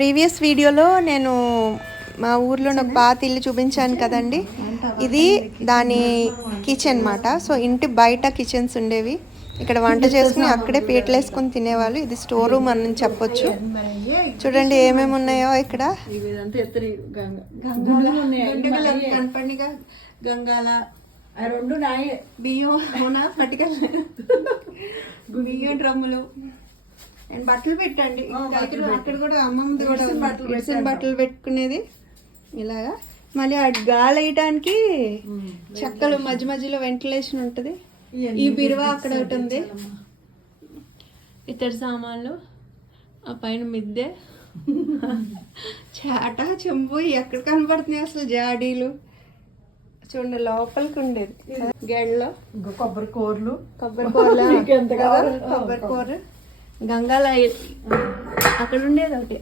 Previous వీడియోలో నేను మా ఊర్లో ఒక పాత ఇల్లు చూపించాను కదండి. ఇది దాని కిచెన్ అన్నమాట. సో ఇంటి బయట కిచెన్స్ ఉండేవి. ఇక్కడ వంట చేసుకుని అక్కడే పీటలు వేసుకొని తినేవాళ్ళు. ఇది స్టోర్ రూమ్ అని చెప్పొచ్చు. చూడండి ఏమేమి ఉన్నాయో ఇక్కడ. గంగాల రెండు బియ్యం పట్టుకెళ్ళ బియ్యం డ్రమ్ములు అండ్ బట్టలు పెట్టండి. అక్కడ కూడా అమ్మమ్మది కూడా బట్టలు పెట్టుకునేది ఇలాగా. మళ్ళీ ఆ గాలి వేయడానికి చెక్కలు మధ్య మధ్యలో వెంటిలేషన్ ఉంటుంది. ఈ బిరువా అక్కడ ఒకటి ఉంది. ఇతర సామాన్లు ఆ పైన మిద్దె చాట చెంబు ఎక్కడ కనపడుతున్నాయి అసలు. జాడీలు చూడండి లోపలికి ఉండేది. గెడలో కొబ్బరి కూరలు కొబ్బరి కూర గంగాల అక్కడ ఉండేది ఒకటి.